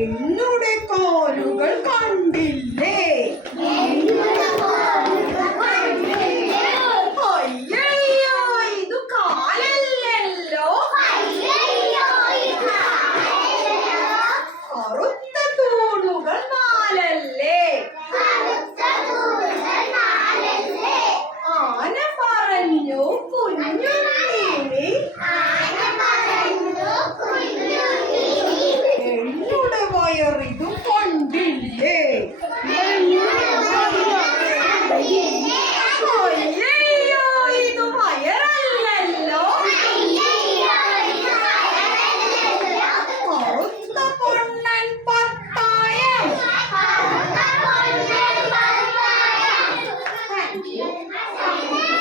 എന്നുടെ കാലുകൾ കണ്ടില്ലേ? അയ്യയ്യോ ഇതു കാലല്ലല്ലോ. കറുത്ത തൂണുകൾ നാലല്ലേ? ആന പറഞ്ഞു കുഞ്ഞുണ്ണി എന്നുടെ വയറിതു കണ്ടില്ലേ? അയ്യയ്യോ ഇതു വയറല്ലല്ലോ. കറുത്ത പൊണ്ണൻ പത്തായം. Thank you.